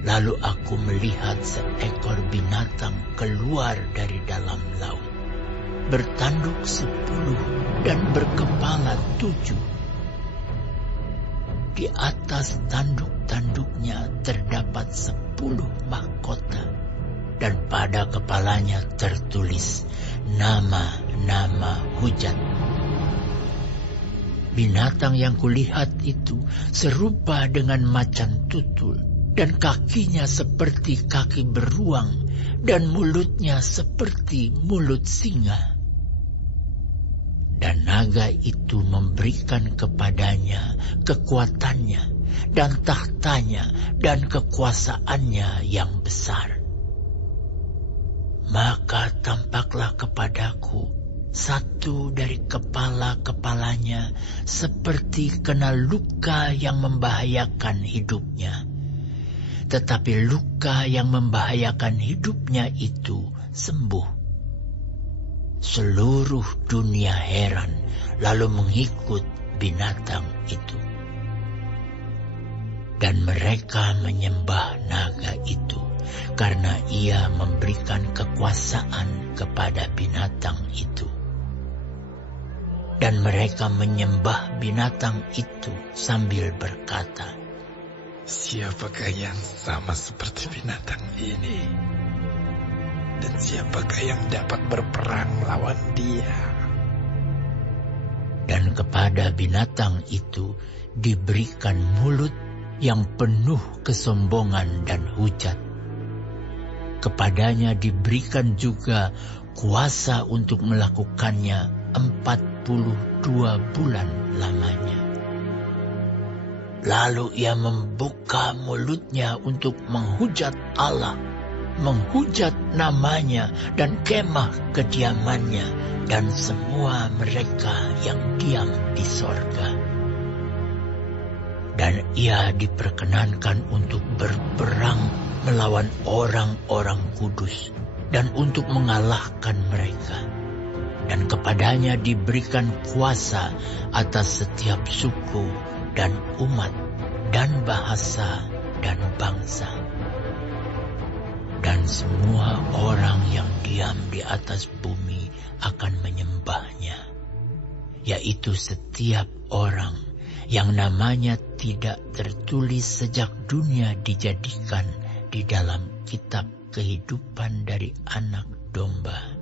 Lalu aku melihat seekor binatang keluar dari dalam laut, bertanduk 10 dan berkepala 7. Di atas tanduk-tanduknya terdapat 10 mahkota, dan pada kepalanya tertulis nama-nama hujat. Binatang yang kulihat itu serupa dengan macan tutul, dan kakinya seperti kaki beruang, dan mulutnya seperti mulut singa. Dan naga itu memberikan kepadanya kekuatannya, dan tahtanya, dan kekuasaannya yang besar. Maka tampaklah kepadaku satu dari kepala-kepalanya seperti kena luka yang membahayakan hidupnya. Tetapi luka yang membahayakan hidupnya itu sembuh. Seluruh dunia heran lalu mengikut binatang itu. Dan mereka menyembah naga itu karena ia memberikan kekuasaan kepada binatang itu. Dan mereka menyembah binatang itu sambil berkata, "Siapakah yang sama seperti binatang ini? Dan siapakah yang dapat berperang melawan dia?" Dan kepada binatang itu diberikan mulut yang penuh kesombongan dan hujat. Kepadanya diberikan juga kuasa untuk melakukannya 42 bulan lamanya. Lalu ia membuka mulutnya untuk menghujat Allah, menghujat namanya dan kemah kediamannya dan semua mereka yang diam di sorga. Dan ia diperkenankan untuk berperang melawan orang-orang kudus dan untuk mengalahkan mereka. Dan kepadanya diberikan kuasa atas setiap suku dan umat dan bahasa dan bangsa. Dan semua orang yang diam di atas bumi akan menyembahnya, yaitu setiap orang yang namanya tidak tertulis sejak dunia dijadikan di dalam kitab kehidupan dari anak domba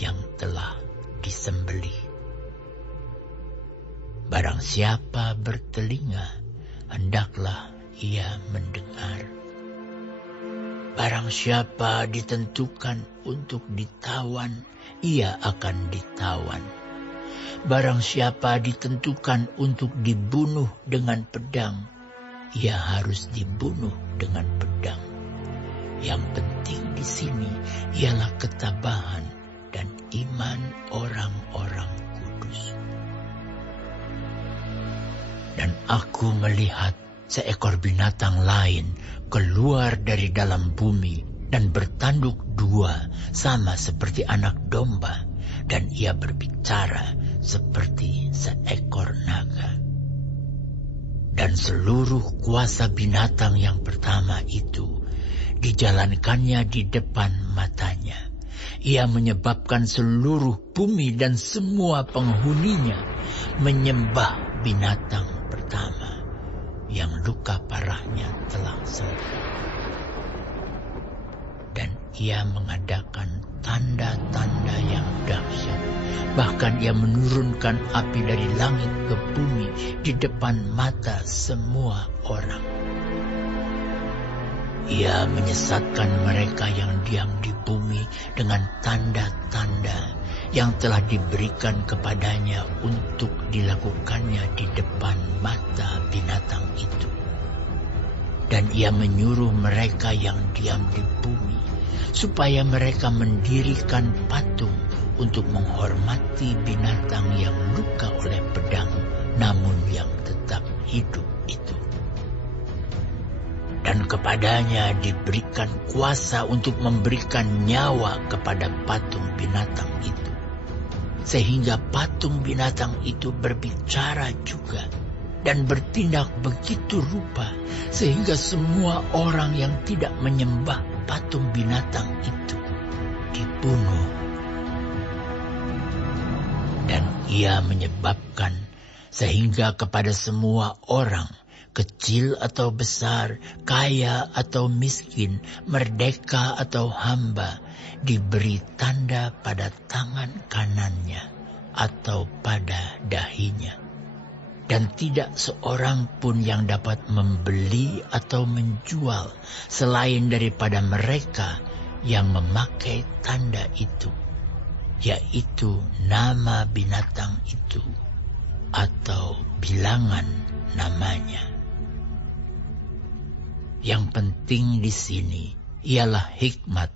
yang telah disembelih. Barang siapa bertelinga, hendaklah ia mendengar. Barang siapa ditentukan untuk ditawan, ia akan ditawan. Barang siapa ditentukan untuk dibunuh dengan pedang, ia harus dibunuh dengan pedang. Yang penting di sini ialah ketabahan dan iman orang-orang kudus. Dan aku melihat seekor binatang lain keluar dari dalam bumi dan bertanduk 2 sama seperti anak domba, dan ia berbicara seperti seekor naga. Dan seluruh kuasa binatang yang pertama itu dijalankannya di depan matanya. Ia menyebabkan seluruh bumi dan semua penghuninya menyembah binatang pertama yang luka parahnya telah sembuh. Dan ia mengadakan tanda-tanda yang dahsyat. Bahkan ia menurunkan api dari langit ke bumi di depan mata semua orang. Ia menyesatkan mereka yang diam di bumi dengan tanda-tanda yang telah diberikan kepadanya untuk dilakukannya di depan mata binatang itu. Dan ia menyuruh mereka yang diam di bumi supaya mereka mendirikan patung untuk menghormati binatang yang luka oleh pedang namun yang tetap hidup itu. Dan kepadanya diberikan kuasa untuk memberikan nyawa kepada patung binatang itu, sehingga patung binatang itu berbicara juga dan bertindak begitu rupa sehingga semua orang yang tidak menyembah patung binatang itu dibunuh. Dan ia menyebabkan sehingga kepada semua orang, kecil atau besar, kaya atau miskin, merdeka atau hamba, diberi tanda pada tangan kanannya atau pada dahinya. Dan tidak seorang pun yang dapat membeli atau menjual selain daripada mereka yang memakai tanda itu, yaitu nama binatang itu atau bilangan namanya. Yang penting di sini ialah hikmat.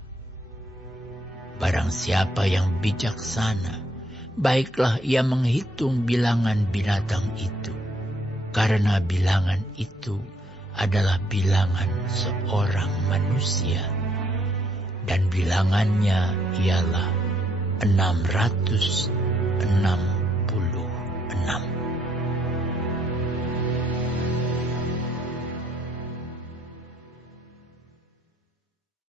Barang siapa yang bijaksana, baiklah ia menghitung bilangan binatang itu, karena bilangan itu adalah bilangan seorang manusia, dan bilangannya ialah 666.